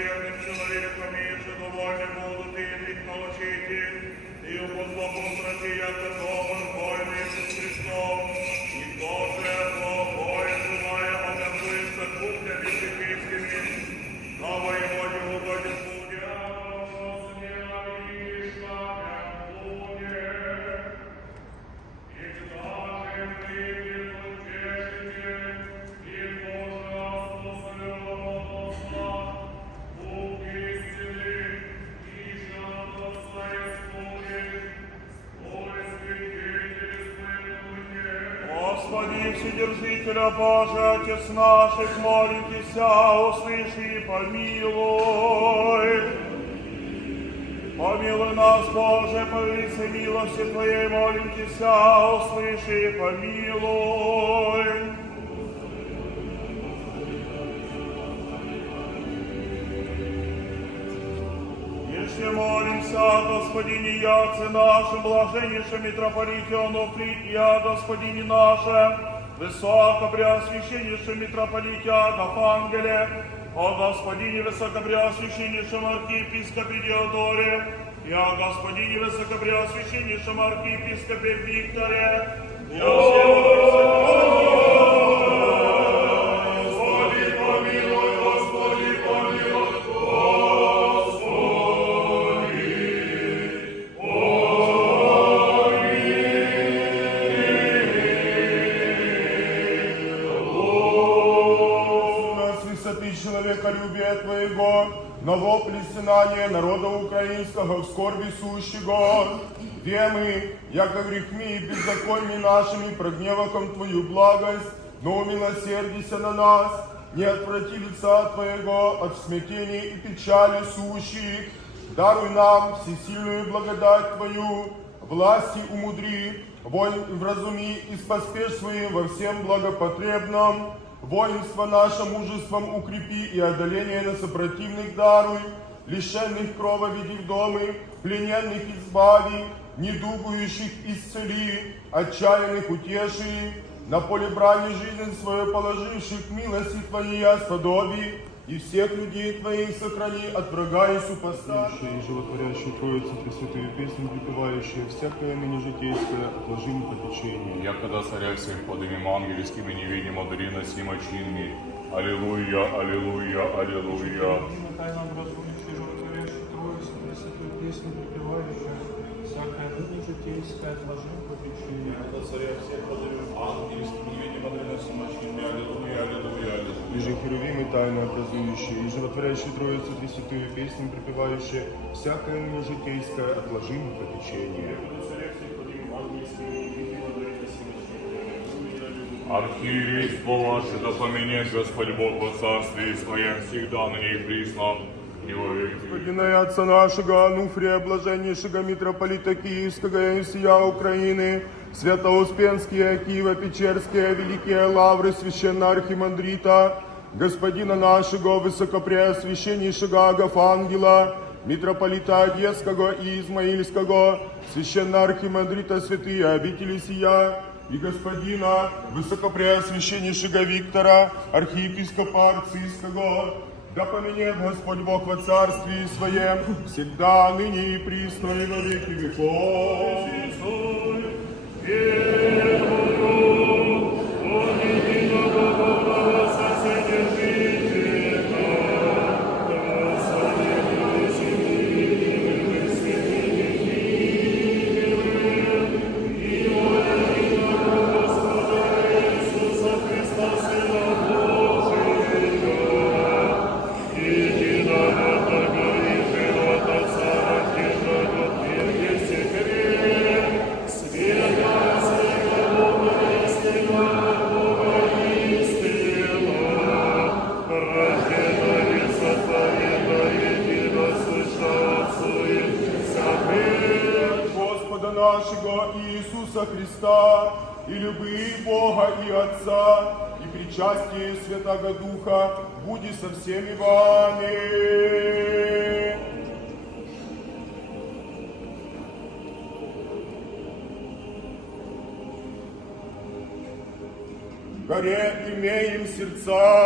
верным человеком, и довольны будут и их научите, и упослобу прати, яко добр воин Иисус Христос, и тоже Богое желая обязуется куплями житейскими, Слава Его не угодит Вседержителя Божия, Отец наших, молитеся, услыши и помилуй. Помилуй нас, Боже, по великой милости Твоей, молимся, услыши и помилуй. Еще молимся Господине Яце нашем, блаженнейшем митрополите Онуфрии, и о Господине нашем, высокопреосвященнейшем митрополите Агафангеле, о Господине высокопреосвященнейшем архиепископе Диодоре, и о Господине высокопреосвященнейшем архиепископе Викторе, и о всех Вопли стенания народа украинского в скорби сущего. Где мы, яко грехми и беззаконни нашими, прогневаком Твою благость, но умилосердися на нас, не отврати лица Твоего от смятений и печали сущих. Даруй нам всесильную благодать Твою, власти умудри, воин вразуми и поспешь своим во всем благопотребном. Воинство наше мужеством укрепи и одоление на сопротивных даруй, лишенных крова веди в домы, плененных избави, недугующих исцели, отчаянных утеши, на поле брани жизнь свою положивших милости Твоей сподоби, и всех людей Твоих сохрани от врага и супостата. И животворящие Троицы, Пресвятую песню, припевающие всякое ныне житейское, отложим попечение. Я когда царя всех подымем ангельскими невидим одари носимо чинми. Аллилуйя, аллилуйя, аллилуйя. Тайна образующая, Пресвятую песню всякое ныне житейское отложим попечение. Царя всех подарю ангельским невидим одари носимо чинми. Аллилуйя, аллилуйя, аллилуйя. И же херувимы тайно образующие, и животворящие Троицы, Пресвятую песню, припевающие всякое ныне житейское, отложим попечение. Архиерей ваше да поменет Господь Бог во царстве своем всегда на ней присно. И во веки. Господина и Отца нашего, Ануфрия, блаженнейшего митрополита Киевского и всея Украины, Святоуспенские, Киева, Печерские, Великие Лавры, Священного Архимандрита, Господина нашего, Высокопреосвященнейшего Агафангела, митрополита Одесского и Измаильского, Священного Архимандрита Святые обители сия, и господина Высокопреосвященнейшего Виктора, архиепископа Арцийского, да поменет Господь Бог во Царстве Своем, всегда, ныне и присно, и во веки веков. Нашего Иисуса Христа, и любви Бога и Отца, и причастие Святого Духа, буди со всеми вами. горе имеем сердца.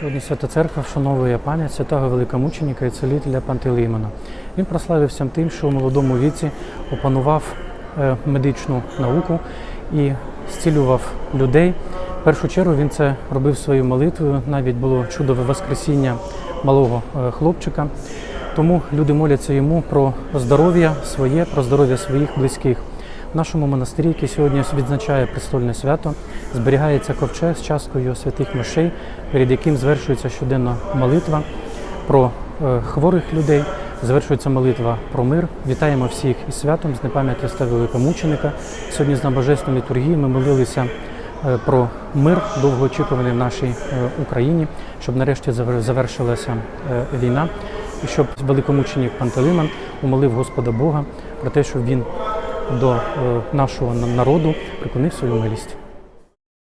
Сьогодні Свята Церква вшановує пам'ять святого великомученика і целителя Пантелеймона. Він прославився тим, що у молодому віці опанував е, медичну науку і зцілював людей. В першу чергу він це робив своєю молитвою. Навіть було чудове воскресіння малого е, хлопчика. Тому люди моляться йому про здоров'я своє, про здоров'я своїх близьких. В нашому монастирі, який сьогодні відзначає престольне свято, зберігається ковчег з часткою святих мощей, перед яким звершується щоденна молитва про е, хворих людей, звершується молитва про мир. Вітаємо всіх із святом, з непам'яття великомученика. Сьогодні з набожественної літургії ми молилися е, про мир, довгоочікуваний в нашій е, Україні, щоб нарешті завер- завершилася війна, і щоб великомученик Пантелеймон умолив Господа Бога про те, щоб він до е, нашого народу припинив свою милість.